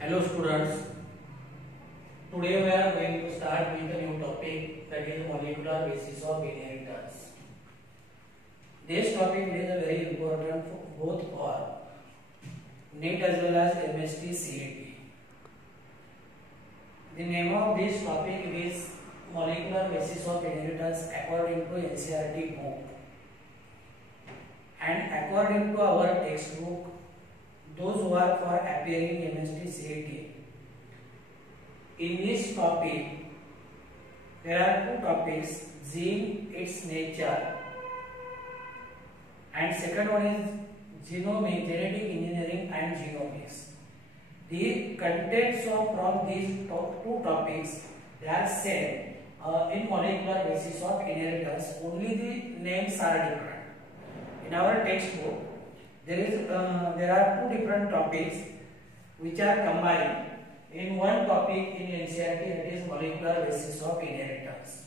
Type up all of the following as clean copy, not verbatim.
Hello students, today we are going to start with a new topic, that is molecular basis of inheritance. This topic is very important both for NEET as well as MST CET. The name of this topic is molecular basis of inheritance according to NCERT book, and according to our textbook, those who are for appearing in MST CET. In this topic, there are two topics: gene, its nature, and second one is genomics, genetic engineering and genomics. The contents of from these two topics, they are same in molecular basis of inheritance. Only the names are different. In our textbook, there are two different topics which are combined in one topic in NCERT, that is molecular basis of inheritance.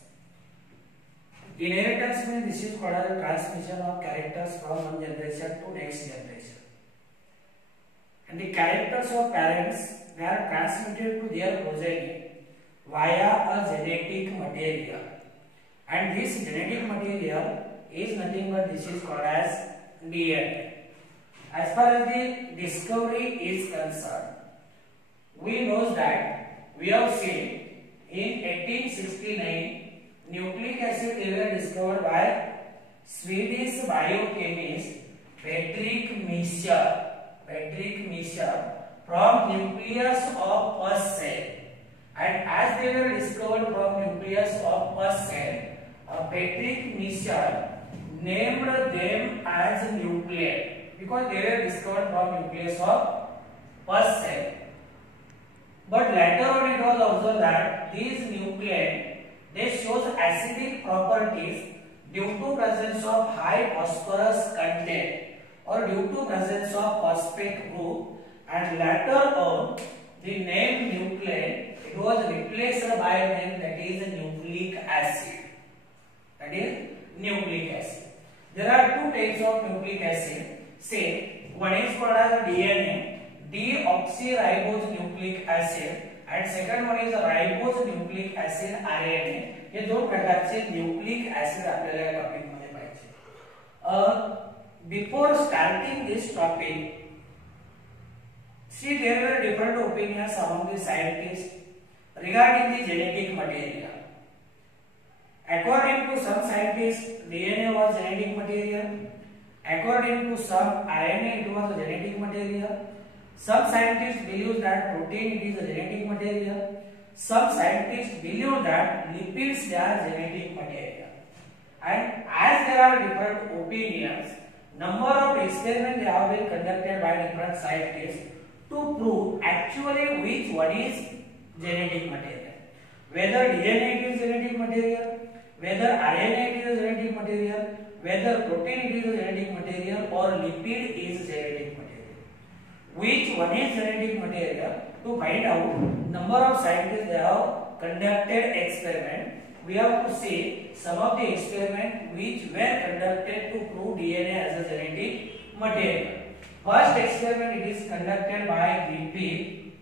Inheritance means this is called as transmission of characters from one generation to next generation. And the characters of parents, they are transmitted to their progeny via a genetic material. And this genetic material is nothing but this is called as DNA. As far as the discovery is concerned, we know that we have seen in 1869 nucleic acid they were discovered by Swedish biochemist Fredrik Mischer from nucleus of first cell. And as they were discovered from nucleus of first cell, Fredrik Mischer named them as nuclei, because they were discovered from nucleus of first cell. But later on it was observed that these nuclei, they shows acidic properties due to presence of high phosphorus content or due to presence of phosphate group, and later on the name nuclei, it was replaced by a name that is nucleic acid. That is nucleic acid. There are two types of nucleic acid. Say, one is called as DNA, deoxyribose nucleic acid, and second one is ribose nucleic acid, RNA. हे दोन प्रकारचे nucleic acid आपल्याला या topic मध्ये पाहिजे. Before starting this topic, see, there were different opinions among the scientists regarding the genetic material. According to some scientists, DNA was genetic material. According to some, RNA it was a genetic material. Some scientists believe that protein it is a genetic material. Some scientists believe that lipids they are genetic material. And as there are different opinions, number of experiments have been conducted by different scientists to prove actually which one is genetic material. Whether DNA is genetic material, whether RNA is genetic material, whether protein is genetic material, or lipid is genetic material. Which one is genetic material? To find out, number of scientists they have conducted experiment. We have to see some of the experiment which were conducted to prove DNA as a genetic material. First experiment it is conducted by Griffith.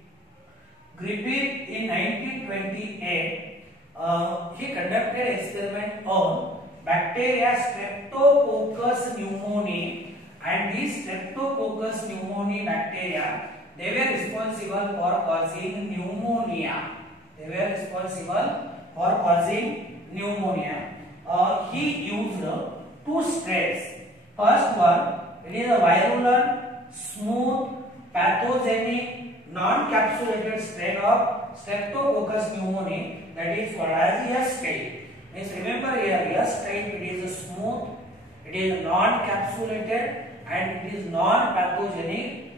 Griffith in 1928 he conducted experiment on bacteria Streptococcus pneumoniae, and these Streptococcus pneumoniae bacteria, they were responsible for causing pneumonia. He used two strains. First one, it is a virulent, smooth, pathogenic, non-capsulated strain of Streptococcus pneumoniae, that is called as S strain. Means remember here, S strain it is smooth, it is non-capsulated, and it is non-pathogenic.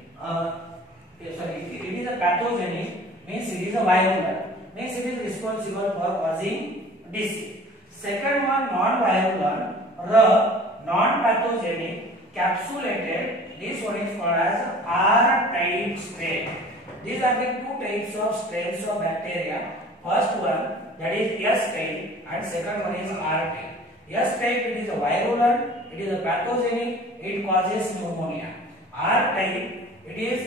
It is a pathogenic, means it is a virulent, means it is responsible for causing disease. Second one, non-virulent, non-pathogenic, capsulated. This one is called as R-type strain. These are the two types of strains of bacteria. First one, that is S type, and second one is R type. S type it is a virulent, it is a pathogenic, it causes pneumonia. R type it is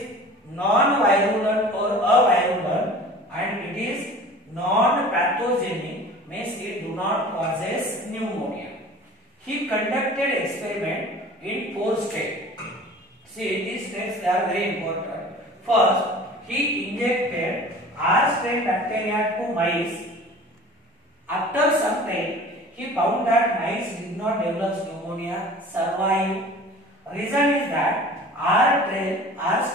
non-virulent or avirulent, and it is non-pathogenic, means it do not causes pneumonia. He conducted experiment in 4 steps. See, these steps they are very important. First, he injected R strain bacteria to mice. After some time, he found that mice did not develop pneumonia, survive. Reason is that R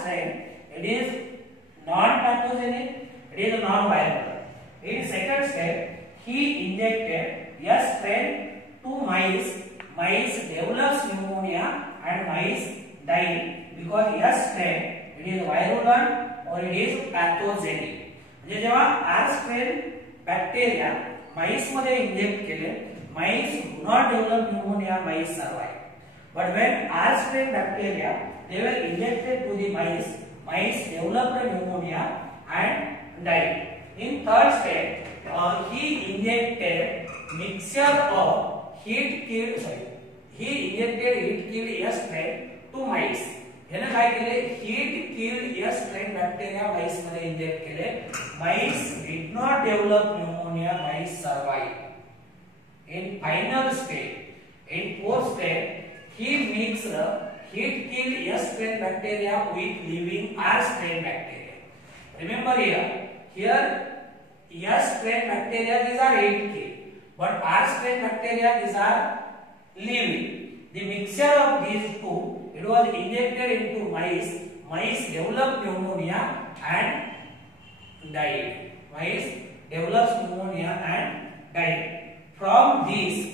strain, it is non-pathogenic, it is non-viral. In second step, he injected S strain to mice. Mice develops pneumonia and mice die because S strain, it is virulent or it is pathogenic. म्हणजे जेव्हा R strain bacteria mice मध्ये inject केले, mice do not develop pneumonia, mice survive. But when R strain bacteria they were injected to the mice, mice developed pneumonia and died. In third step, he injected mixture of heat-killed S strain to mice. याने काय केले, heat-killed S strain bacteria mice मध्ये inject केले. Mice did not develop pneumonia, mice survived. In final step, in fourth step, he mixed heat-killed S strain bacteria with living R strain bacteria. Remember here S strain bacteria these are heat-killed, but R strain bacteria these are living. The mixture of these two, it was injected into mice. Mice developed pneumonia and died. Mice develops pneumonia and died. From this,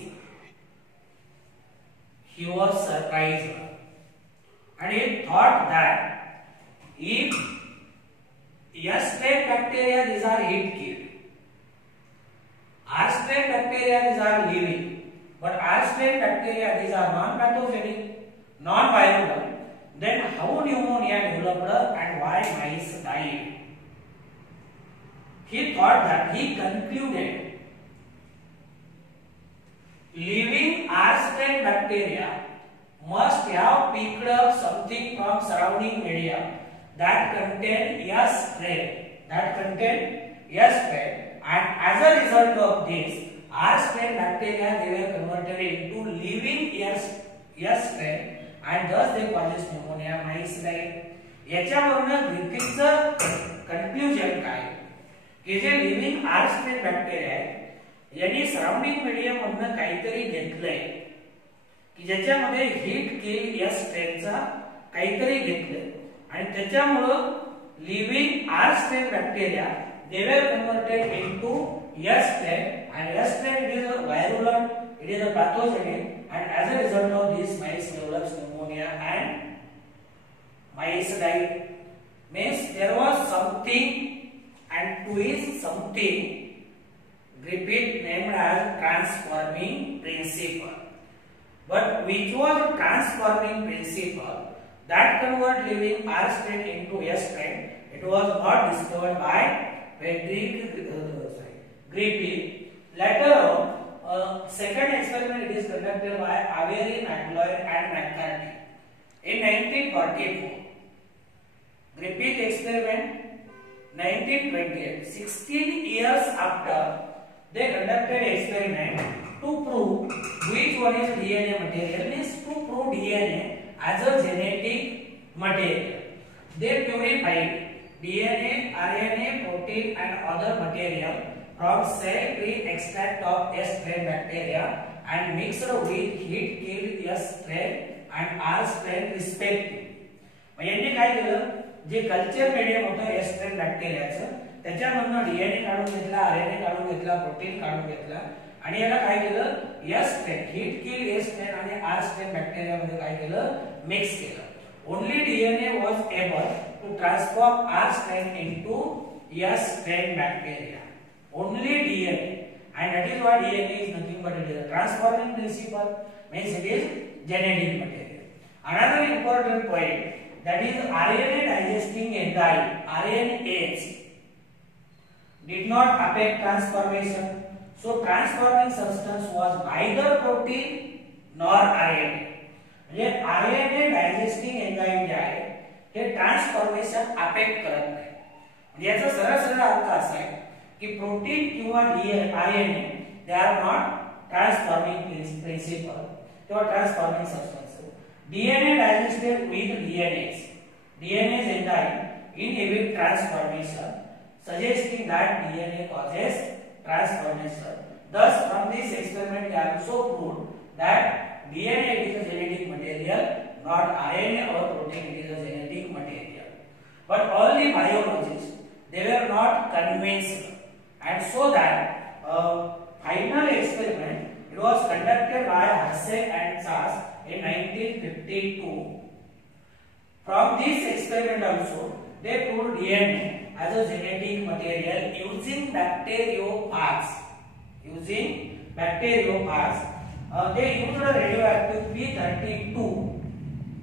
he was surprised, and he thought that if S strain bacteria these are heat killed, R strain bacteria these are living, but R strain bacteria these are non-pathogenic, non-viral, then how pneumonia developed and why mice died? He thought that, he concluded, living R strain bacteria must have picked up something from surrounding media that contain S strain, and as a result of this, R strain bacteria they were converted into living S strain, and thus they causes pneumonia, mice died. याच्यावरून ग्रिफिथचं conclusion काय की जे living R strain bacteria आहे यांनी surrounding medium मधनं काहीतरी घेतलंय की ज्याच्यामध्ये हीट किल या स्ट्रेनचा काहीतरी घेतलंय आणि त्याच्यामुळे living R strain bacteria they were converted into S strain, and S strain it is a virulent, it is a pathogenic, and as a result of this mice develops pneumonia and mice died. Means there was something, and to is something Griffith named as transforming principle. But which was a transforming principle that convert living R strain into S strain? It was not discovered by Frederick Griffith. Later on, second experiment it is conducted by Avery, McLeod and McCarthy. In 1944, Griffith experiment 1928, 16 years after, they conducted experiment to prove which one is DNA material, means to prove DNA as a genetic material. They purified DNA, RNA, protein and other material from cell-free extract of S strain bacteria and mixed with heat-killed S strain and R strain respectively. यांनी काय केलं, जे culture medium होतं S strain बॅक्टेरियाचं त्याच्यामधनं DNA काढून घेतला, RNA काढून घेतला, protein काढून घेतला आणि याला काय केलं, S strain heat-killed S strain आणि R strain बॅक्टेरिया मध्ये काय केलं, मिक्स केलं. Only DNA was able to transform R strain into S strain bacteria. Only DNA, and that is why DNA is nothing but it is a transforming principle, means it is genetic material. Another important point, that is RNA digesting enzyme RNase did not affect transformation. So transforming substance was neither protein nor RNA. म्हणजे RNA digesting enzyme जे आहे हे transformation affect करत नाही. म्हणजे याचा सरळ सरळ अर्थ असा आहे की प्रोटीन किंवा RNA they are not transforming principle किंवा transforming substances. DNA digested with DNase enzyme inhibit transformation, suggesting that DNA causes transformation. Thus, from this experiment, we also proved that DNA is a genetic material, not RNA or protein. It is a genetic material. But all the biologists, they were not convinced, and so that final experiment it was conducted by Hersey and Chase in 1952. From this experiment also, they proved DNA as a genetic material using bacteriophages. They used a radioactive P32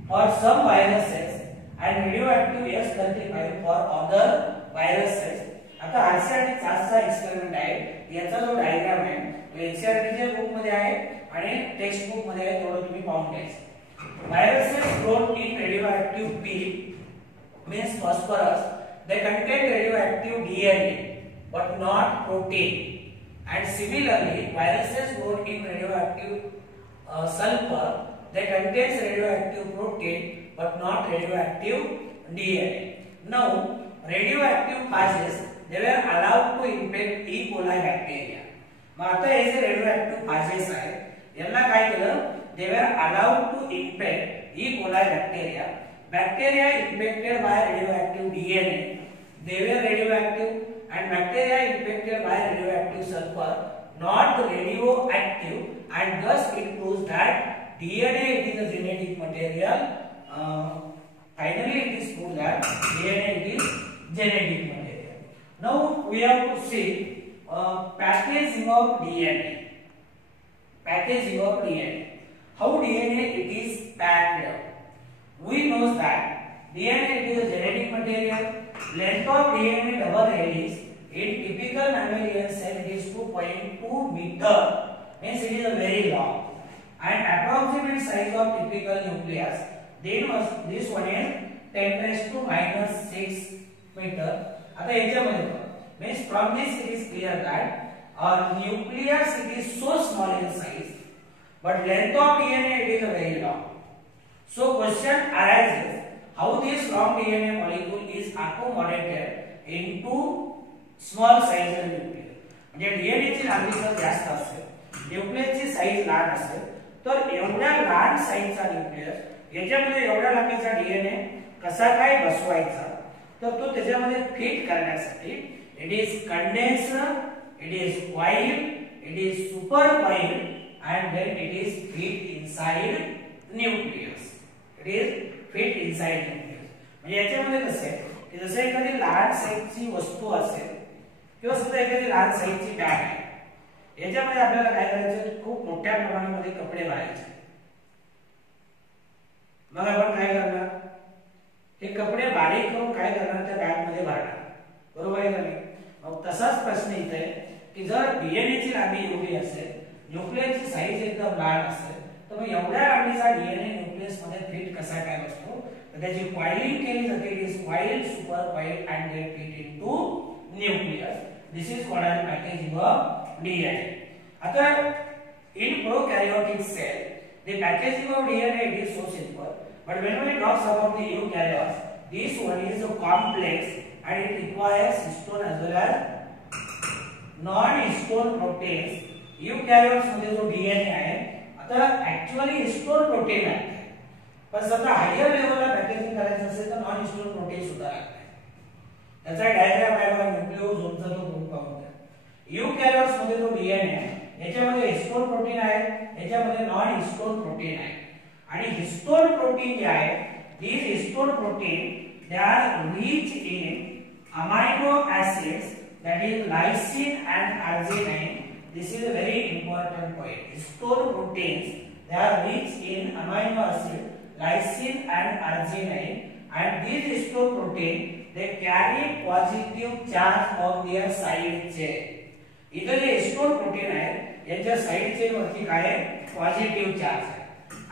for some viruses and radioactive S35 for other viruses. आता Hershey आणि चासचा experiment आहे. याचा जो diagram आहे एनसीईआरटीच्या book मध्ये आहे आणि text book मध्ये आहे. थोडं तुम्ही पाहून घ्यायचं. Viruses grown in radioactive P means phosphorus. They contain radioactive DNA but not protein. And similarly, viruses grown in radioactive sulfur, they contain radioactive protein but not radioactive DNA. Now, radioactive phages they were allowed to infect E. coli bacteria. मग आता हे जे radioactive phages आहेत यांना काय केलं? They were allowed to infect E. coli bacteria. Bacteria infected by radioactive DNA, they were radioactive, and bacteria infected by radioactive sulfur, not radioactive, and thus it proves that DNA is a genetic material. Finally, it is proved that DNA is genetic material. Now we have to see packaging of DNA. Packaging of DNA. How DNA it is packed? We know that DNA is a genetic material. Length of DNA double helix in typical mammalian cell is 2.2 meter. Means it is a very long. And approximate size of typical nucleus. Then this one is 10 raised to minus 6 meter. आता याच्यामध्ये means from this it is clear that our nucleus it is so small in size. But length of DNA it is very long. So question arises how this long DNA molecule is accommodated into small size nucleus. म्हणजे DNA ची लांबी जर जास्त असेल, nucleus ची size लहान असेल, तर एवढ्या लहान साइजचा न्यूक्लियस याच्यामध्ये एवढ्या लांबीचा DNA कसा काय बसवायचा? तर तो त्याच्यामध्ये फिट करण्यासाठी it is condenser, it is coil, it is super coil and then it is fit inside nucleus. It is fit inside nucleus. म्हणजे याच्यामध्ये कसं आहे की जसं एखादी लहान साईजची वस्तू असेल किंवा सुद्धा एखादी लहान साईजची बॅग आहे, याच्यामध्ये आपल्याला काय करायचं? खूप मोठ्या प्रमाणामध्ये कपडे भरायचे. मग आपण काय करणार? हे कपडे बारीक करून काय करणार? त्या बॅग मध्ये भरणार. बरोबर आहे का नाही? मग तसाच प्रश्न इथे आहे की जर डीएनए ची लांबी एवढी असेल, न्यूक्लियस ची साइज एकदम लहान असेल, तर मग एवढ्या लांबीचा डीएनए न्यूक्लियस मध्ये फिट कसा काय बसतो? तर त्याची कॉइलिंग केली जाते. It is coil, super coil and they fit into nucleus. This is called as packaging of DNA. आता in prokaryotic cell the packaging of DNA it is so simple, but when we talks about the eukaryotes, this one is complex and it requires histone as well as non-histone proteins. Eukaryotes मध्ये जो DNA आहे आता actually histone protein आहे, पण समजा higher लेवलला packaging करायचं असेल तर नॉन हिस्टोन प्रोटीन सुद्धा लागते. त्याचा डायग्राम आहे बघा, न्यूक्लियोसोमचा जो ग्रुप पाहून घ्या. यूकॅरियोट्स मध्ये जो डीएनए आहे याच्यामध्ये हिस्टोन प्रोटीन आहे, याच्यामध्ये नॉन हिस्टोन प्रोटीन आहे. आणि हिस्टोन प्रोटीन जे आहे, these histone protein they are rich in amino acids, that is lysine and arginine. This is a very important point. Histone proteins they are rich in amino acids lysine and arginine, and these histone protein they carry positive charge on their side chain. इधर जे histone protein आहे यांच्या side chain वरती काय आहे? Positive charge आहे.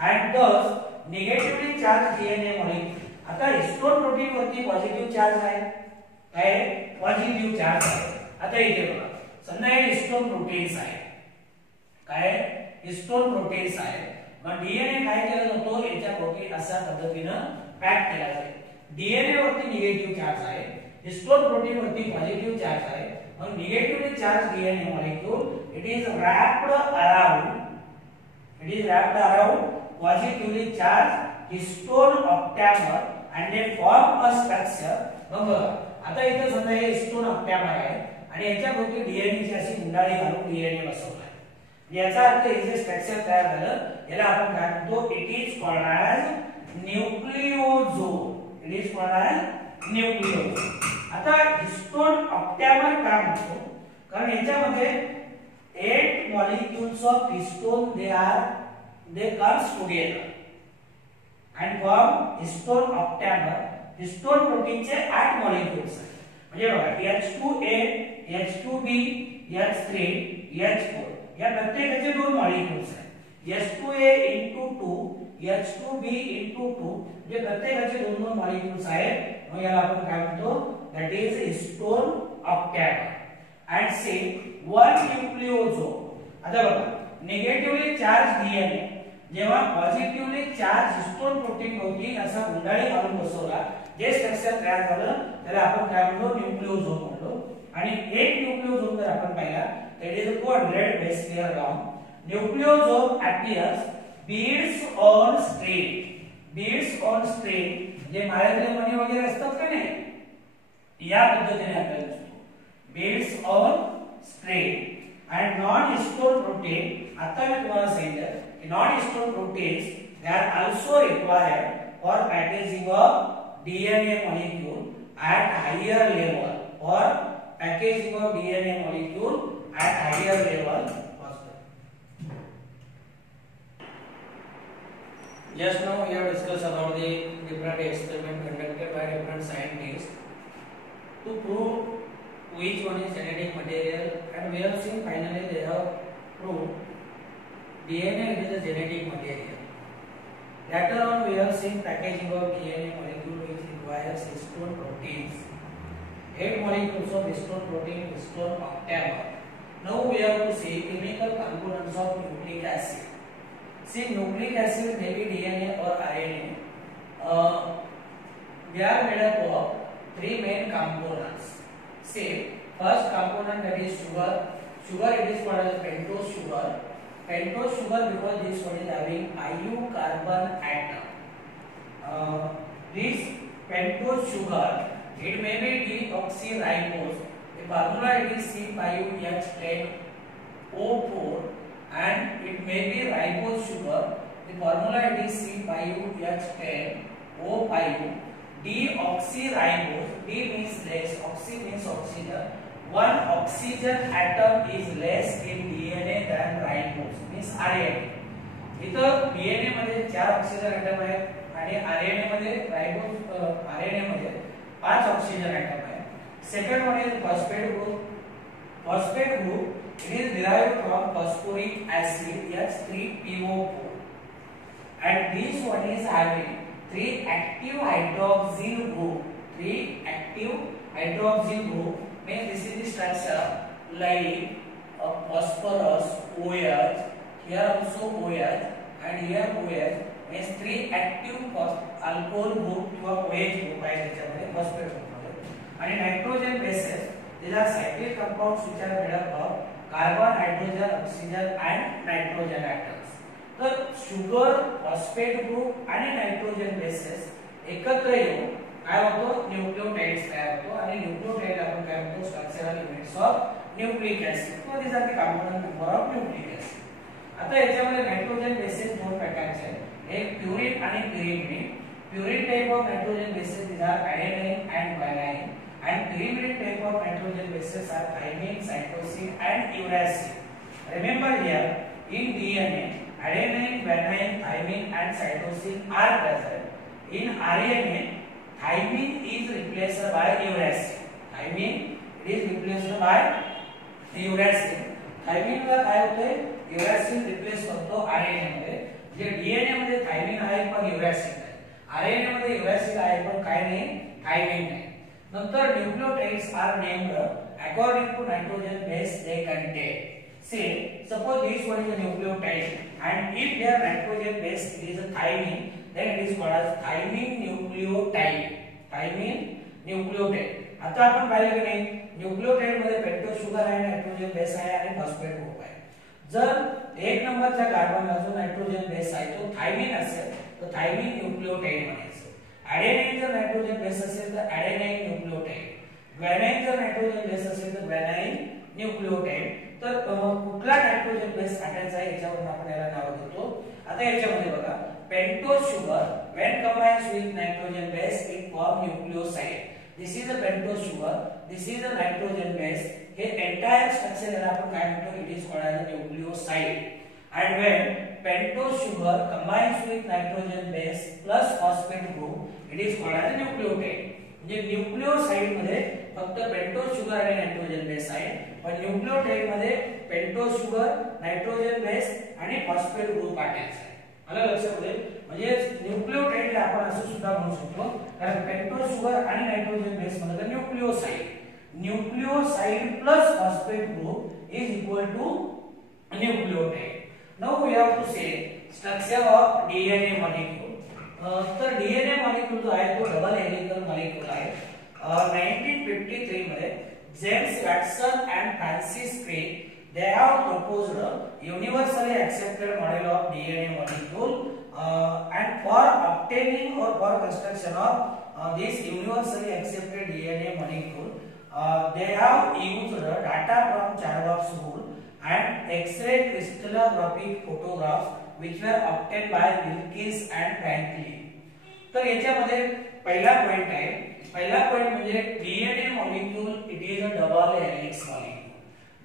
and thus negatively charged DNA molecule आता histone protein वरती positive charge आहे, काय पॉझिटिव्ह चार्ज आहे. आता इथे बघा समजा हे हिस्टोन प्रोटीन्स आहे, काय हिस्टोन प्रोटीन्स आहे. मग डीएनए काय केला जातो, याच्या प्रोटीन अशा पद्धतीनं पॅक केला जातो. डीएनए वरती निगेटिव्ह चार्ज आहे, हिस्टोन प्रोटीन वरती पॉझिटिव्ह चार्ज आहे. मग negatively charge DNA molecule it is wrapped around positively charge histone octamer and they form a structure. बघा आता इथे समजा हे हिस्टोन ऑक्टॅमर आहे आणि याच्या भोवती डीएनए ची अशी गुंडाळी घालून डीएनए बसवला आहे. याचा अर्थ हे जे स्ट्रक्चर तयार झालं याला आपण काय म्हणतो, it is called as nucleosome. It is called as nucleosome. आता हिस्टोन ऑक्टॅमर का म्हणतो, कारण याच्यामध्ये 8 molecules of histone they comes together and form histone octamer. Histone प्रोटीनचे 8 मॉलिक्युल्स आहेत. म्हणजे बघा H2A, H2B, H3, H4 या प्रत्येकाचे 2 मॉलिक्युल्स आहेत. H2A into 2, H2B into 2 जे प्रत्येकाचे 2 मॉलिक्युल्स आहेत. मग याला आपण काय म्हणतो, that is histone octamer. and say one nucleosome. आता बघा निगेटिव्हली चार्ज डीएनए जेव्हा पॉझिटिव्हली चार्ज हिस्टोन प्रोटीन भोवती असा गुंडाळी घालून बसवला, जे स्ट्रक्चर तयार झालं त्याला आपण काय म्हणतो, न्यूक्लिओझोम म्हणतो. आणि एक न्यूक्लिओझोम जर आपण पाहिला तर it is 200 base pair long. Nucleosome appears beads on string. beads on string जे माळेतले मणी वगैरे असतात का नाही, या पद्धतीने आपल्याला दिसतो. beads on string. and non-histone protein, आता मी तुम्हाला सांगितलं की non-histone proteins they are also required for packaging of DNA molecule at higher level, or packaging of DNA molecule at higher level. Just now we have discussed about the different experiment conducted by different scientists to prove which one is genetic material, and we have seen finally they have proved DNA is a genetic material. Later on we have seen packaging of DNA molecule which requires histone proteins. 8 molecules of histone protein, histone octamer. Now we have to see chemical components of nucleic acid. See, nucleic acid may be DNA or RNA. They are made up of 3 main components. See, first component that is sugar. Sugar it is called as pentose sugar. Pentose sugar because this one is having IU carbon atom. This pentose sugar it may be deoxyribose. The formula it is C5H10O4, and it may be ribose sugar. The formula it is C5H10O5. Deoxyribose, D means less, oxy means oxygen. One oxygen atom is less in DNA than ribose, means RNA. इथं DNA मध्ये 4 oxygen atom आहेत आणि RNA मध्ये RNA मध्ये 5 oxygen atom आहेत. Second one is phosphate group. Phosphate group it is derived from phosphoric acid H3PO4, and this one is having 3 active hydroxyl group. 3 active hydroxyl group means this is the structure like phosphorus OH, here also OH and here OH, means 3 active alcohol group किंवा OH group आहे त्याच्यामध्ये phosphate group मध्ये. आणि nitrogen bases these are cyclic compounds which are made up of carbon, hydrogen, oxygen and nitrogen atoms. तर sugar, phosphate group आणि nitrogen bases एकत्र येऊन काय होतो, न्यूक्लियोटाइड्स तयार होतो. आणि न्यूक्लियोटाइड आपण काय म्हणतो, structural units of nucleic acid. तो this are the component member of nucleic acid. आता याच्यामध्ये नायट्रोजन बेसेस 2 प्रकारचे आहेत, एक प्युरिन आणि pyrimidine. Purine type of nitrogen bases is are adenine and guanine, and pyrimidine type of nitrogen bases are thymine, cytosine and uracil. Remember here in DNA adenine, guanine, thymine and cytosine are present. In RNA thymine is replaced by uracil. Thymine is replaced by uracil. Thymine ला काय होते, uracil replace करतो RNA मध्ये. जे DNA मध्ये thymine आहे पण uracil आहे. RNA मध्ये युरॅसिल आहे पण काय नाही थायमिन नाही. नंतर nucleotides are named according to nitrogen base they contain. Say suppose this one is a nucleotide and if their nitrogen base is a thymine, then it is called as thymine nucleotide. Thymine nucleotide. आता आपण पाहिले की नाही nucleotide मध्ये pentose sugar आहे, nitrogen base आहे आणि phosphate group आहे. जर एक नंबरचा कार्बनला जो नायट्रोजन बेस आहे तो थायमिन असेल तर थायमिन न्यूक्लियोटाइड म्हणायचं. एडेनाइन जर नायट्रोजन बेस असेल तर एडेनाइन न्यूक्लियोटाइड. ग्वानाइन जर नायट्रोजन बेस असेल तर ग्वानाइन न्यूक्लियोटाइड. तर कुठला नायट्रोजन बेस आटायचा आहे याच्यावरून आपण याला नाव देतो. आता याच्यामध्ये बघा pentose sugar when combines with nitrogen base it form nucleoside. This is a pentose sugar, this is a nitrogen base. हे entire structure याला आपण काय म्हणतो it is called as a nucleoside. And when pentose sugar combines with nitrogen base plus phosphate group it is called as a nucleotide. म्हणजे nucleoside मध्ये फक्त pentose sugar आणि nitrogen base आहे, पण न्यूक्लियोटाइड मध्ये पेंटोज शुगर, नायट्रोजन बेस आणि phosphate group attach आहे. आलं लक्षामध्ये? म्हणजे न्यूक्लियोटाइडला आपण असं सुद्धा म्हणू शकतो कारण पेंटोज शुगर आणि नायट्रोजन बेस म्हणजे nucleoside. Nucleoside plus phosphate group is equal to nucleotide. Now we have to say structure of DNA molecule. तर डीएनए मॉलिक्यूल जो आहे तो डबल हेलिकल मॉलिक्यूल आहे. 1953 मध्ये James Watson and Francis Crick they have proposed a universally accepted model of DNA molecule and for obtaining or for construction of this universally accepted DNA molecule they have used data from Chargaff's rule and X-ray crystallographic photographs which were obtained by Wilkes and Franklin. तर याच्यामध्ये पहिला point आहे, पहिला point म्हणजे DNA molecule it is a double helix molecule.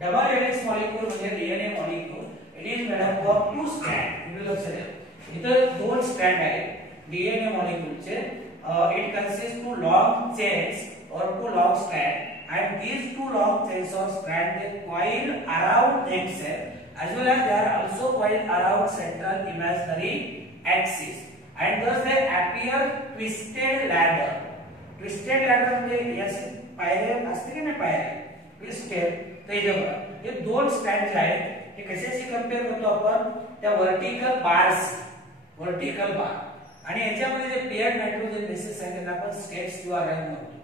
Double helix molecule म्हणजे DNA molecule it is made up of two strand. इथे लक्ष द्या इथं दोन स्ट्रँड आहेत डीएनए मॉलिक्यूलचे. It consist two long chains or two long strand and these two long chains or strand they coil around themselves as well as they are also coiled around central imaginary axis and thus they appear twisted ladder. Twisted ladder म्हणजे याचे पायऱ्या असते की नाही पायऱ्या twisted. तर इथे बघा हे दोन स्ट्रँड जे आहेत हे कशाशी कंपेअर करतो आपण त्या वर्टिकल बार्स, वर्टिकल बार. आणि याच्यामध्ये जे पेअर्ड नायट्रोजन बेसेस आहेत त्यांना आपण स्टेप्स किंवा रंग म्हणतो,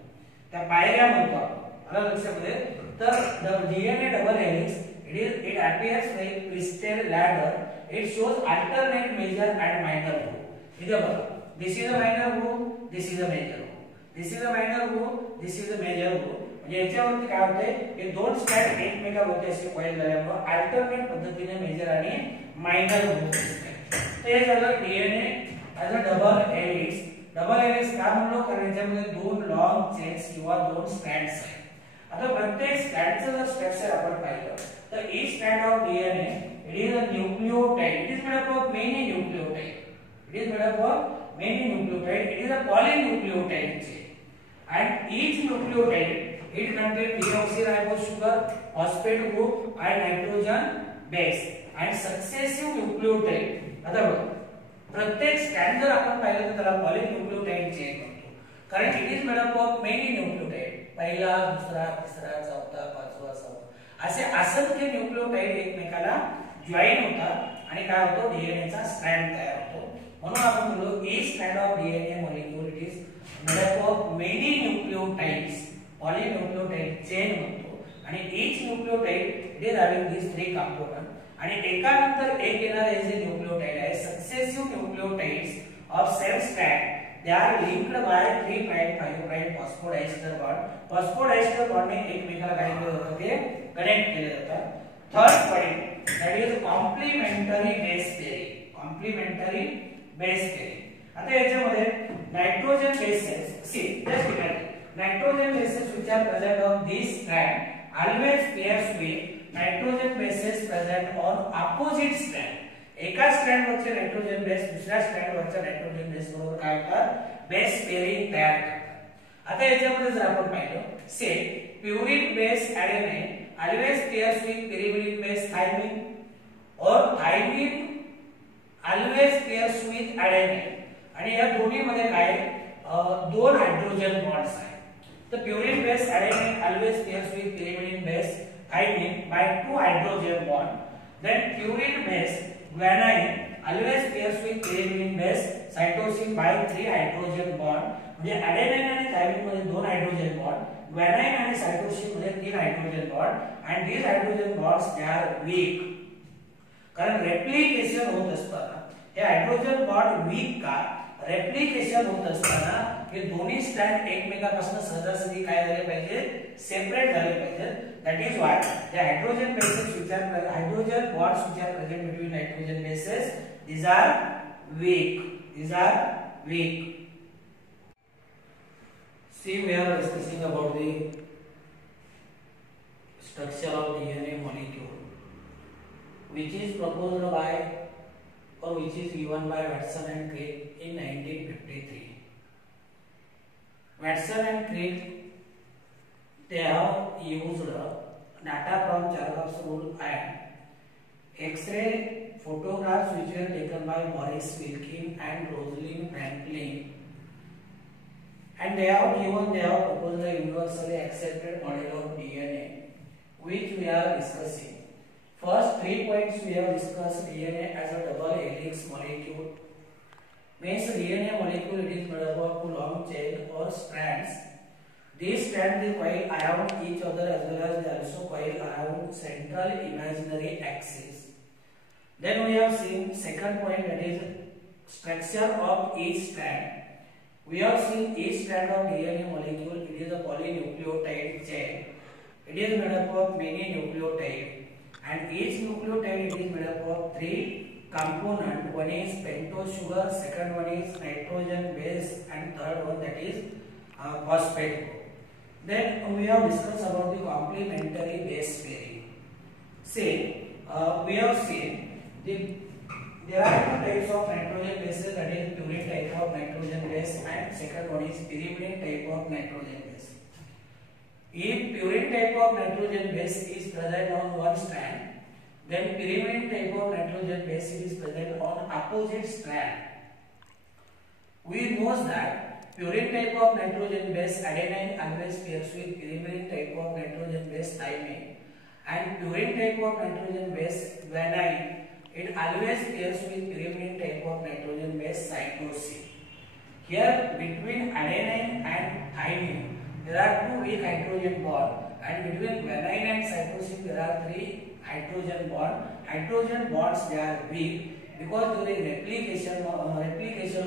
त्या पायऱ्या म्हणतो आपण. आलं लक्षामध्ये? तर DNA double helix it appears like twisted ladder. It shows alternate major and minor groove. इथे बघा this is a minor groove, this is a major groove, this is a minor groove, this is a major groove. म्हणजे याच्यावरती काय होते हे दोन strand एकमेकांभोवती असे coil झाल्यामुळे alternate पद्धतीने मेजर आणि मायनर ग्रुप दिसतात. तर हे झालं DNA as a double helix. Double helix का म्हणलो कारण याच्यामध्ये दोन लॉन्ग चेन्स किंवा दोन स्ट्रँड्स आहेत. आता प्रत्येक स्ट्रँडचं जर स्ट्रक्चर आपण पाहिलं तर each strand of DNA it is a nucleotide. It is made up of many nucleotide. It is made up of many nucleotide. It is a polynucleotide chain and each nucleotide it contains deoxyribose sugar, phosphate group and nitrogen base and successive nucleotide. आता बघा प्रत्येक strand जर आपण पाहिलं तर त्याला polynucleotide chain म्हणतो कारण it is made up of many nucleotide. पहिला, दुसरा, तिसरा, चौथा, पाचवा, सहावा असे असंख्य न्यूक्लियोटाइड एकमेकाला जॉइन होतात आणि काय होतो डीएनए चा स्ट्रँड तयार होतो. म्हणून आपण म्हणलो each strand of DNA molecule it is made up of many nucleotides, polynucleotide chain म्हणतो. आणि each nucleotide it is having these three components आणि एकानंतर एक येणारे जे न्यूक्लियोटाइड आहे successive nucleotides of same strand they are linked by 3 prime 5 prime phosphodiester bond. phosphodiester bond ने एकमेकाला काय केलं जातं ते कनेक्ट केले जातात. Third point that is complementary base pairing. complementary base pairing. आता याच्यामध्ये nitrogen bases C just imagine nitrogen bases which are present on this strand always pairs with nitrogen bases present on opposite strand. एका strand वरचे nitrogen base दुसऱ्या strand वरच्या nitrogen base बरोबर काय होतात base pairing तयार करतात. आता याच्यामध्ये जर आपण पाहिलं से purine base adenine always pairs with pyrimidine base thymine or thymine always pairs with adenine. आणि या दोन्हीमध्ये काय दोन हायड्रोजन बॉन्ड्स आहेत. The purine base adenine always pairs with pyrimidine base thymine by two hydrogen bond. Then purine base guanine always pairs with pyrimidine base cytosine by three hydrogen bond. म्हणजे adenine आणि thymine मध्ये दोन hydrogen bond, guanine आणि cytosine मध्ये तीन hydrogen bond and these hydrogen bonds they are weak. कारण replication होत असताना हे हायड्रोजन बॉन्ड वीक का, रेप्लिकेशन होत असताना हे दोन्ही स्ट्रँड एकमेकांपासून सहजासहजी काय झाले पाहिजे, सेपरेट झाले पाहिजे. That is why the hydrogen bases which are hydrogen bonds which are present between nitrogen bases these are weak. See, we are discussing about the structure of DNA molecule which is proposed by or which is given by Watson and Crick in 1953. Watson and Crick, they have used data from Chargaff's rule and X-ray photographs which were taken by Maurice Wilkin and Rosalind Franklin, and they have proposed a universally accepted model of DNA which we are discussing. First 3 points we have discussed DNA as a double helix molecule. Means DNA molecule it is made up of two long chain or strands. These strands they coil around each other as well as they also coil around central imaginary axis. Then we have seen second point, that is structure of each strand. We have seen each strand of DNA molecule it is a polynucleotide chain. It is made up of many nucleotides and each nucleotide it is made up of three component. One is pentose sugar, second one is nitrogen base, and third one that is phosphate group. Then we have discussed about the complementary base pairing. See, we have seen there are two types of nitrogen bases, that is purine type of nitrogen base and second one is pyrimidine type of nitrogen base. If purine type of nitrogen base is present on one strand, then pyrimidine type of nitrogen base is present on opposite strand. We know that purine type of nitrogen base adenine always pairs with pyrimidine type of nitrogen base thymine, and purine type of nitrogen base guanine it always pairs with pyrimidine type of nitrogen base cytosine. Here between adenine and thymine there are two weak hydrogen bonds, and between guanine and cytosine there are three hydrogen bonds. Hydrogen bonds they are weak because during replication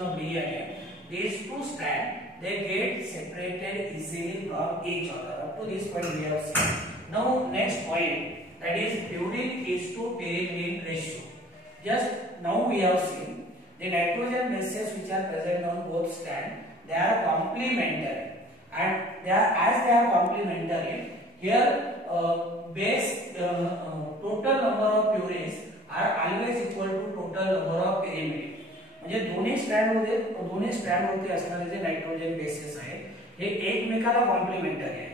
of DNA these two strands they get separated easily from each other. Up to this point we have seen. Now next point, that is purine is to pyrimidine ratio. Just now we have seen the nitrogen bases which are present on both strands they are complementary, and they are complementary. Here base total number of purines are always equal to total number of pyrimidine. म्हणजे दोन्ही strand मध्ये असणारे जे nitrogen bases आहेत हे एकमेकाला complementary आहे,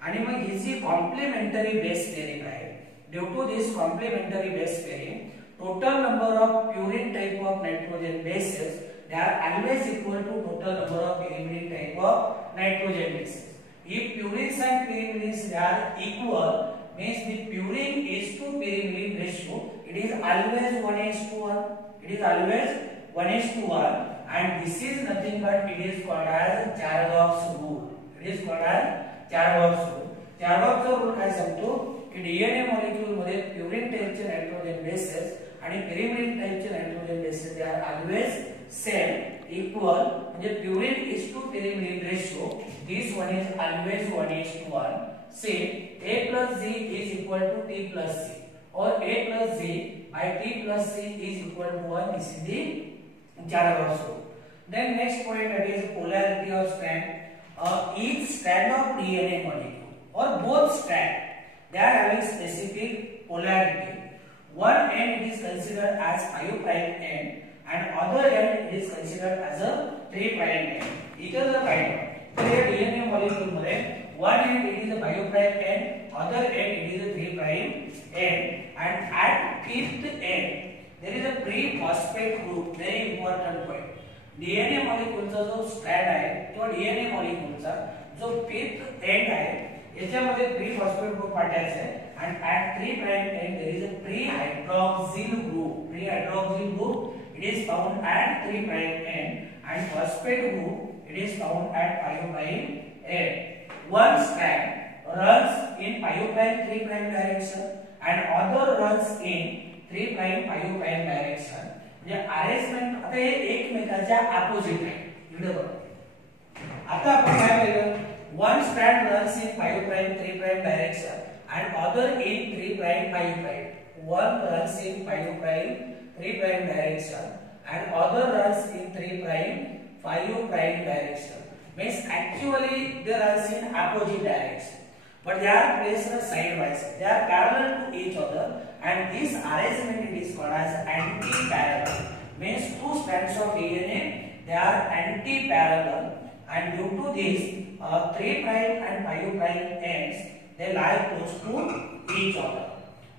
आणि मग ही जी कॉम्प्लिमेंटरी बेस पेअरिंग आहे, due to this complementary base pairing total number of purine type of nitrogen bases they are always equal to total number of pyrimidine type of nitrogen bases. If purines and pyrimidines they are equal, means the purine is to pyrimidine ratio it is always 1:1. It is always 1:1, and this is nothing but it is called as Chargaff's rule. It is called as Chargaff's rule. Chargaff's rule काय सांगतो की DNA molecule मध्ये purine टाइपचे nitrogen bases आणि pyrimidine टाइपचे nitrogen bases they are always same, equal. म्हणजे purine is to pyrimidine ratio this one is always 1:1. Say A plus Z is equal to T plus C, or A plus Z by T plus C is equal to 1. This is the Chargaff's rule. Then next point, that is polarity of strand. Each strand of DNA molecule or both strand they are having specific polarity. One end it is considered as 5' end and other end it is considered as a 3' end. Each of the kind. So here DNA molecule मध्ये one end it is a 5' end, other end it is a 3' end, and at fifth end there is a pre-phosphate group. Very important point. DNA मॉलिक्यूलचा जो strand आहे किंवा DNA मॉलिक्यूलचा जो fifth and आहे याच्यामध्ये pre phosphate group attach आहे and at 3 prime end there is a pre-hydroxyl group. Pre-hydroxyl group it is found at 3 prime end and phosphate group it is found at 5 prime end. One strand runs in 5 prime 3 prime direction and other runs in 3 prime 5 prime direction. म्हणजे arrangement आता हे एकमेकांच्या opposite आहे. इकडे बघा आता आपण काय केलं one strand runs in 5 prime 3 prime direction and other in 3 prime 5 prime. One runs in 5 prime 3 prime direction and other runs in 3 prime 5 prime direction. Means actually they runs in opposite direction, but they are placed side by side. They are parallel to each other, and this arrangement it is called as anti-parallel. Means two strands of DNA they are anti-parallel, and due to this 3 prime and 5 prime ends they lie close to each other.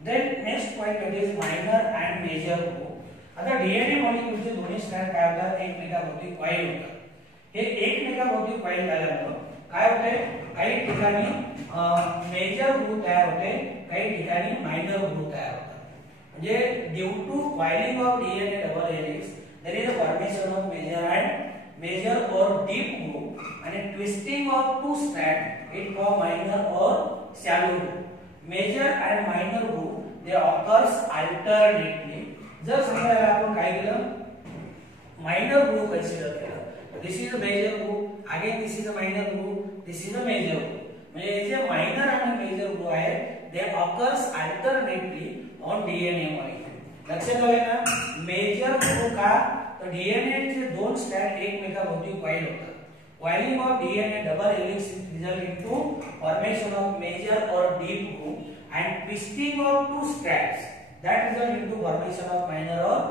Then next point it is minor and major group. आता DNA मॉलिक्यूलचे दोन्ही strand काय होतात एकमेकांभोवती coil होतात. हे एकमेकांभोवती coil झाल्यामुळे काय होते काही ठिकाणी मेजर ग्रुप तयार होते काही ठिकाणी मायनर ग्रुप तयार होतात. म्हणजे due to coiling of DNA double helix there is a formation of major or deep group and twisting of two strands it form minor or shallow group. Major and minor group they occurs alternately. जर समजा आपण काय केलं minor group consider केलं this is a major group again this is a minor group this is a major group. म्हणजे जे minor आणि major group आहे they occurs alternately on DNA molecule. लक्षात आलं ना major group का तर DNA चे दोन स्ट्रँड एकमेकांभोवती कॉईल होतात. Coiling of DNA double helix result into formation of major or deep group and twisting of two strands that result into formation of minor or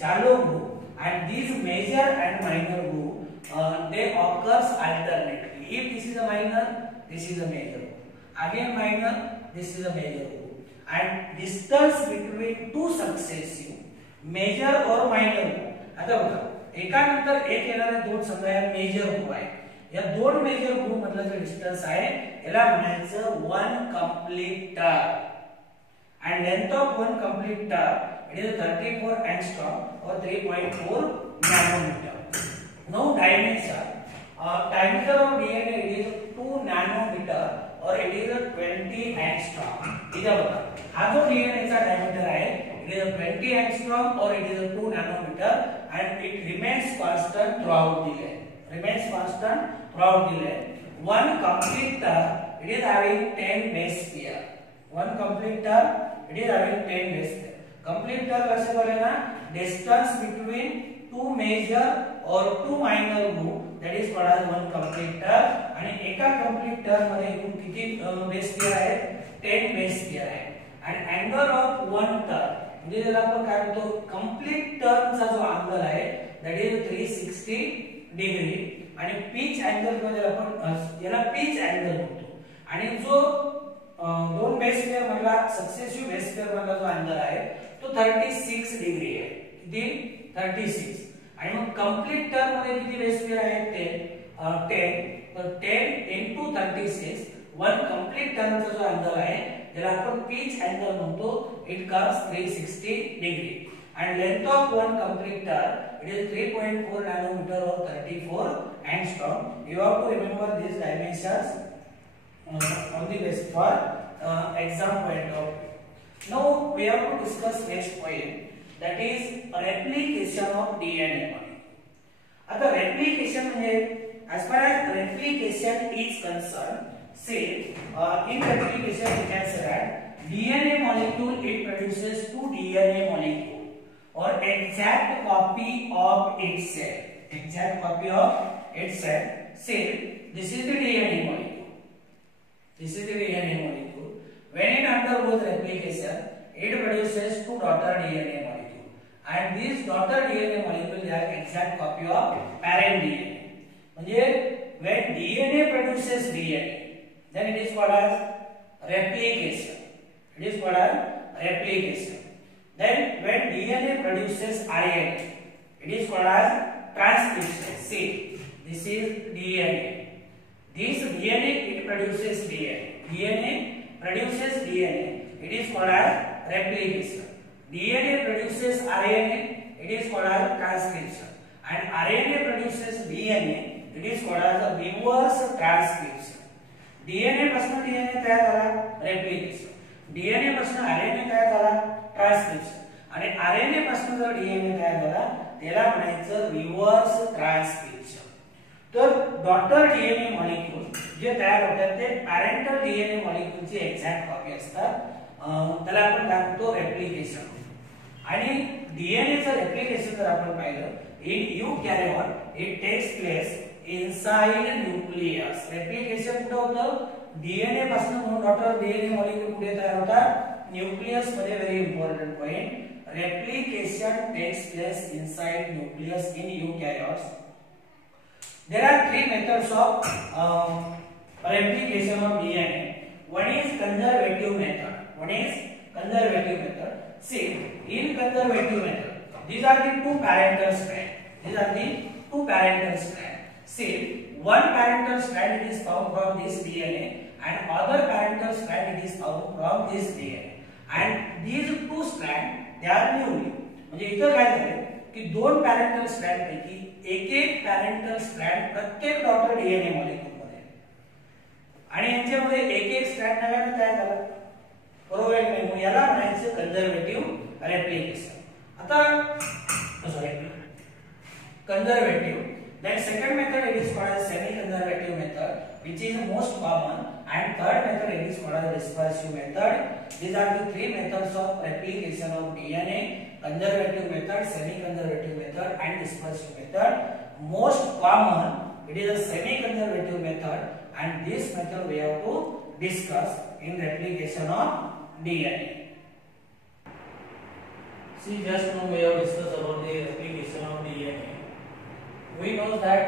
shallow group, and these major and minor group they occurs alternately. If this is a minor, this is a major group. Again minor, this is a major group. And distance between two successive major or minor group. आता बघा एकानंतर एक येणारे दोन समजा या major group आहे. या दोन मेजर ग्रुप मधला जो डिस्टन्स आहे याला म्हणायचं one complete term. and length of one complete turn it is 34 angstrom or 3.4 nanometer. Now diameter of DNA it is 2 nanometer or it is 20 angstrom. इधर बता हा जो DNA चा diameter है it is 20 angstrom or it is 2 nanometer and it remains constant throughout the length. Remains constant throughout the length. One complete turn it is having 10 base pair. One complete turn it is having 10 base pair. Complete turn लक्षात आले ना distance between two major or two minor group that is called as one complete turn. आणि एका complete turn मध्ये एकूण किती base pair आहेत 10 base pair आहेत. and angle of one turn म्हणजे ज्याला आपण काय म्हणतो complete turn चा जो angle आहे that is 360 डिग्री आणि पिच अँगल किंवा ज्याला आपण याला पिच अँगल म्हणतो. आणि जो दोन बेस पेअर मधला सक्सेसिव्ह बेस पेअर मधला जो अँगल आहे तो 36 डिग्री आहे. किती 36. आणि मग कंप्लीट टर्म मध्ये किती बेस पेअर आहेत ते 10. तर 10 into 36 वन कंप्लीट टर्मचा जो अँगल आहे ज्याला आपण पिच अँगल म्हणतो it comes 360 degree. and length of one complete turn it is 3.4 nanometer or 34 angstrom. You have to remember these dimensions on the basis for exam point of view. Now we have to discuss next point that is replication of DNA molecule. आता replication म्हणजे as far as replication is concerned say in replication we can say that DNA molecule it produces two DNA molecule or exact copy of itself. Exact copy of itself. Say this is the DNA molecule. This is the DNA molecule. When it undergoes replication, it produces two daughter DNA molecule. And these daughter DNA molecule they are exact copy of parent DNA. म्हणजे when DNA produces DNA, then it is called as replication. It is called as replication. Then when DNA produces RNA, it is called as transcription. See, this is DNA. This DNA, it produces DNA. DNA produces DNA. It is called as replication. DNA produces RNA. It is called as transcription. And RNA produces DNA. It is called as a reverse transcription. DNA पासून DNA तयार झाला replication. DNA पासून RNA तयार झाला transcription. आणि RNA पासून जर DNA तयार झाला त्याला म्हणायचं रिव्हर्स ट्रान्सक्रिप्शन. तर डॉटर डीएनए मॉलिक्यूल जे तयार होतात ते पॅरेंटल डीएनए मॉलिक्यूलची एक्झॅक्ट कॉपी असतात. त्याला आपण काय म्हणतो रेप्लिकेशन. आणि डीएनएचं रेप्लिकेशन जर आपण पाहिलं in eukaryote it takes place inside nucleus. Replication कुठे होतं डीएनए पासून म्हणून डॉटर डीएनए मॉलिक्यूल कुठे तयार होतात न्यूक्लियस मध्ये. Very important point. Replication takes place inside nucleus in eukaryotes. There are three methods of replication of DNA. One is conservative method. See, in conservative method, these are the two parental strands. See, one parental strand it is found from this DNA, and other parental strand it is found from this DNA. And these two strands they are newly. म्हणजे इथं काय झाले की दोन parental strand पैकी एक parental strand प्रत्येक daughter DNA molecule मध्ये आणि यांच्यामध्ये एक स्ट्रँड नव्याने तयार झाला. बरोबर आहे की नाही. याला म्हणायचं कंजर्वेटिव्ह रेप्लिकेशन. आता sorry कंजर्वेटिव्ह. Then second method it is called as semi-conservative method, which is most common, and third method it is called as dispersive method. These are the three methods of replication of DNA: conservative method, semi-conservative method, and dispersive method. Most common it is a semi-conservative method, and this method we have to discuss in replication of DNA. See, just now we have discussed about the replication of DNA. We know that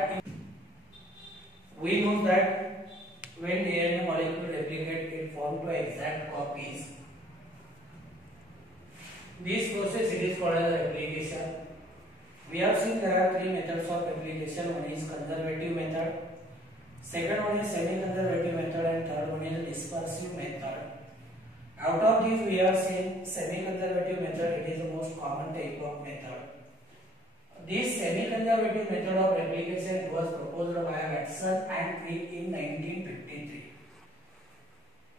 when DNA molecule replicate, it form two exact copies. This process it is called as replication. We have seen there are three methods of replication. One is conservative method, second one is semi-conservative method, and third one is dispersive method. Out of these, we have seen semi-conservative method. It is the most common type of method. This semi-conservative method of replication was proposed by Watson and Crick in 1953.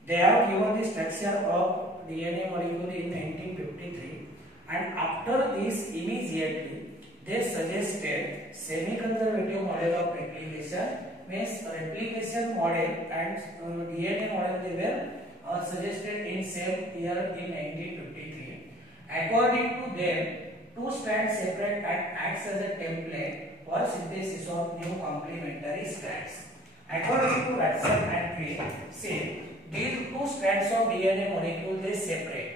They have given the structure of DNA molecule in 1953, and after this, immediately they suggested semi-conservative model of replication. Means replication model and DNA model they were suggested in same year in 1953. According to them, two strands separate and acts as a template for synthesis of new complementary strands. According to Watson and Crick, see, these two strands of DNA molecule they separate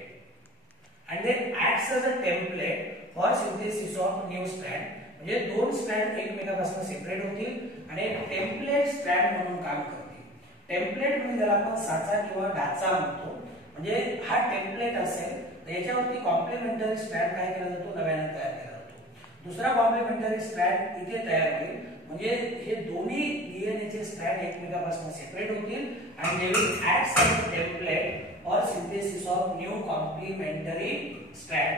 and then acts as a template for synthesis of new strand. म्हणजे दोन strand एकमेकांपासून separate होतील आणि template strand म्हणून काम करतील. Template म्हणजे ज्याला आपण साचा किंवा ढाचा म्हणतो. म्हणजे हा टेम्पलेट असेल याच्यावरती कॉम्प्लिमेंटरी स्ट्रँड काय केला जातो नव्याने तयार केला जातो. दुसरा कॉम्प्लिमेंटरी स्ट्रँड इथे तयार होईल. म्हणजे हे दोन्ही डीएनए चे स्ट्रँड एकमेकांपासून सेपरेट होतील आणि they will act as a template for synthesis of new complementary strand.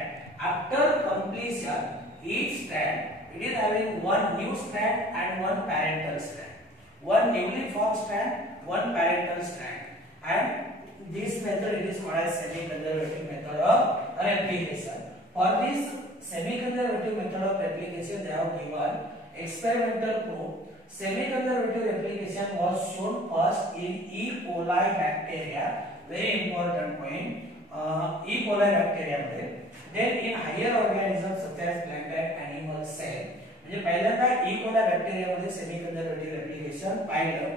After completion each strand it is having one new strand and one parental strand. One newly formed strand, one parental strand. And this method it is called as semi-conservative method of replication. For this semi-conservative method of replication they have given experimental proof. Semi-conservative replication was shown first in E. coli bacteria. Very important point. E. coli bacteria मध्ये. Then in higher organisms such as plant and animal cell. म्हणजे पहिल्यांदा E. coli bacteria मध्ये semi-conservative replication पाहिलं.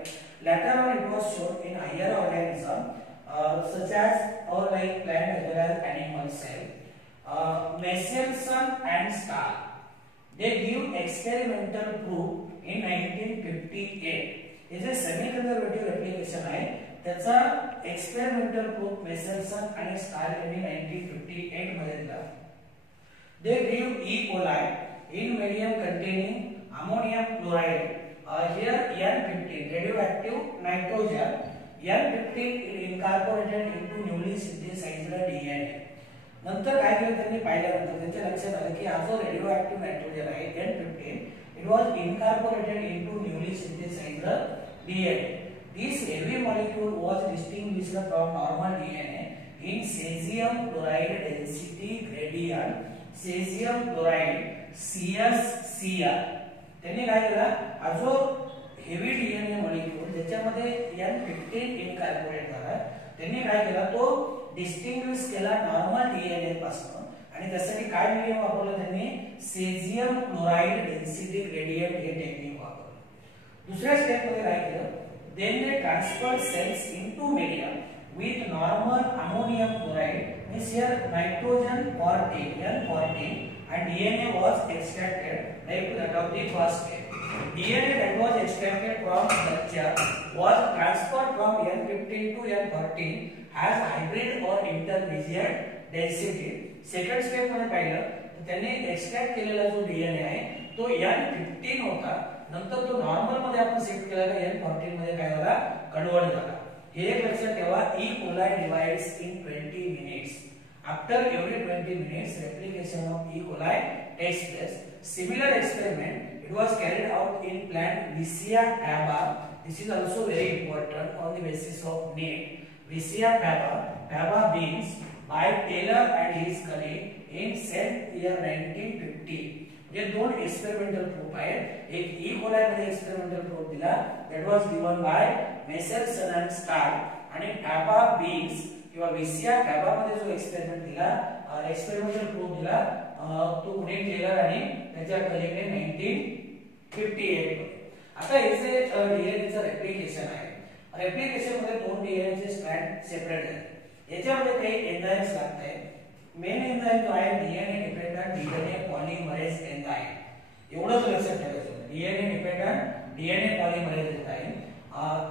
Later on it was shown in higher organism such as like plant as well as animal cell. Michelson and Stahl they give experimental proof in 1958. Hey J semi-conservative replication आहे त्याचा experimental proof Meselson आणि stall यांनी 1958 मध्ये दिला. They grew E. coli in medium containing ammonium chloride. Here N15 radioactive nitrogen, N15 incorporated into newly synthesized DNA. नंतर काय केलं त्यांनी पाहिल्यानंतर त्यांच्या लक्षात आलं की हा जो रेडिओ ऍक्टिव्ह नायट्रोजन आहे N15 it was incorporated into newly synthesized DNA. This heavy molecule was distinguished from normal DNA in cesium chloride density gradient, cesium chloride CsCr. त्यांनी काय केलं हा जो हेवी डीएनए मॉलिक्यूल ज्याच्यामध्ये N15 इनकॉर्पोरेट झाला त्यांनी काय केला तो डिस्टिंग्विश केला नॉर्मल डीएनए पासून आणि त्यासाठी काय नियम वापरला त्यांनी सेजियम क्लोराइड डेन्सिटी ग्रेडियंट हे टेक्निक वापरलं. दुसऱ्या स्टेप मध्ये काय केलं then they transferred cells into media with normal ammonium chloride, means here nitrogen 14 N14 and DNA was extracted like that of the first step. DNA that was extracted from culture was transferred from N15 to N14 as hybrid or intermediate density. Second step मध्ये पाहिलं त्यांनी extract केलेला जो DNA आहे तो N15 होता, नंतर तो नॉर्मल मध्ये आपण शिफ्ट केला का N14 मध्ये काय झाला कन्वर्ट झाला. हे एक लक्षात ठेवा E. coli divides in 20 minutes. After every 20 minutes replication of E. coli takes place. Similar experiment it was carried out in plant Vicia faba. This is also very important on the basis of need. Vicia faba beans by Taylor and his colleague in same year 1950. ये दोन experimental proof आहे. एक E coli मध्ये experimental proof दिला that was given by Messerson and Stark आणि फॅबा beans किंवा विसिया फॅबा मध्ये जो एक्सपेरिमेंट दिला एक्सपेरिमेंटल प्रूफ दिला तो कुणी टेलर आणि त्याच्या कलीगने 1958 मध्ये. आता हे जे डीएनए चं रेप्लिकेशन आहे रेप्लिकेशन मध्ये दोन डीएनए चे स्ट्रँड सेपरेट आहेत. याच्यामध्ये काही एन्झाइम्स लागतात. मेन एन्झाइम जो आहे DNA dependent DNA polymerase enzyme. एवढंच लक्षात ठेवायचं DNA dependent DNA polymerase enzyme.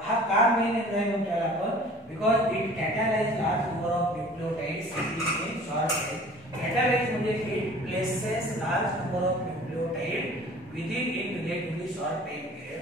हा का मेन एन्झाइम म्हणतो आपण because it catalyse large number of nucleotides in short time. Catalyse म्हणजे it places large number of nucleotide within in relatively short time period.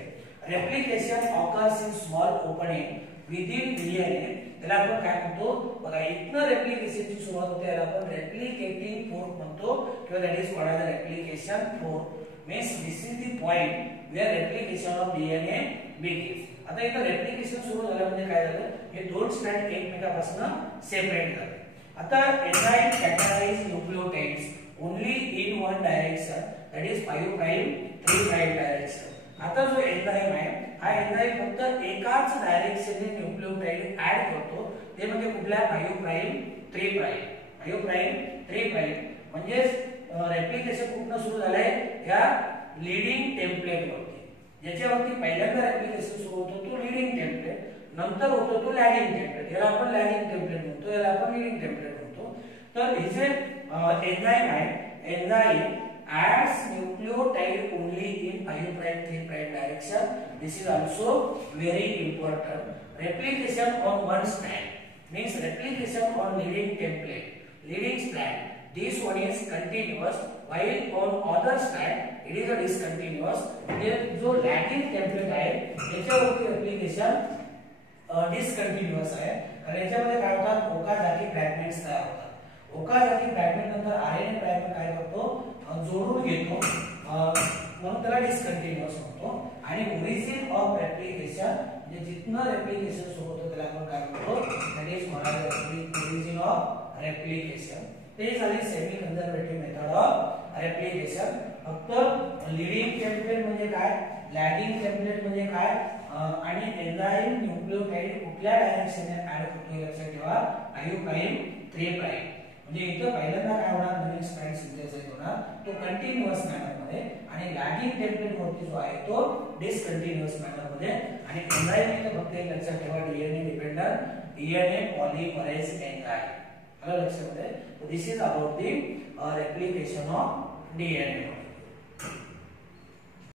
Replication occurs in small opening within DNA. त्याला आपण काय म्हणतो बघा इथनं रेप्लिकेशनची सुरुवात होते याला आपण रेप्लिकेटिंग फोर्क म्हणतो किंवा that is called as replication fork. Means this is the point where replication of DNA begins. आता इथं रेप्लिकेशन सुरू झालं म्हणजे काय झालं हे दोन स्ट्रँड एकमेकांपासून सेपरेट झाले. आता enzyme कॅटलाइज nucleotides only in one direction that is 5 prime 3 prime direction. आता जो एन्झाइम आहे हा एन्झाइम फक्त एकाच डायरेक्शनने न्यूक्लियोटाइड ऍड करतो ते म्हणजे कुठल्या 5 प्राइम 3 प्राइम 5 प्राइम 3 प्राइम. म्हणजे रेप्लिकेशन कुठनं सुरू झालंय या लीडिंग टेम्पलेट वरती. ज्याच्यावरती पहिल्यांदा रेप्लिकेशन सुरू होतो तो लीडिंग टेम्पलेट नंतर होतो तो लॅगिंग टेम्पलेट. याला आपण लॅगिंग टेम्पलेट म्हणतो याला आपण लीडिंग टेम्पलेट म्हणतो. तर हे जे एन्झाइम आहे enzyme adds nucleotide only in 5 prime 3 prime direction. This is also very important. Replication on one strand means replication on leading strand. This one is continuous while on other strand it is a discontinuous. जो lagging template आहे त्याच्यावरती replication discontinuous आहे आणि याच्यामध्ये काय होतात ओकाझाकी fragments तयार होतात. ओकाझाकी फ्रॅगमेंट नंतर आरएनए प्राइमर काय करतो जोडून घेतो म्हणून त्याला डिस्कंटिन्युअस म्हणतो. आणि ओरिजिन ऑफ रेप्लिकेशन म्हणजे जिथनं रेप्लिकेशन सुरू होतं त्याला आपण काय म्हणतो that is called origin of replication. ते झाली सेमी कंजर्वेटिव्ह मेथड ऑफ रेप्लिकेशन. फक्त लीडिंग टेम्पलेट म्हणजे काय लॅगिंग टेम्पलेट म्हणजे काय आणि एन्झाइम न्यूक्लियोटाइड कुठल्या डायरेक्शनने ऍड होतो हे लक्षात ठेवा 5 प्राइम 3 प्राइम. म्हणजे इथं पहिल्यांदा काय होणार नवीन स्ट्रँड सिंथेसाइज होणार तो कंटिन्युअस मॅनर मध्ये आणि लॅगिंग टेम्पलेट वरती जो आहे तो डिसकंटिन्युअस मॅनर मध्ये. आणि एन्झाइम इथं फक्त एक लक्षात ठेवा DNA dependent DNA polymerase enzyme. आलं लक्षात. This is about the replication of DNA.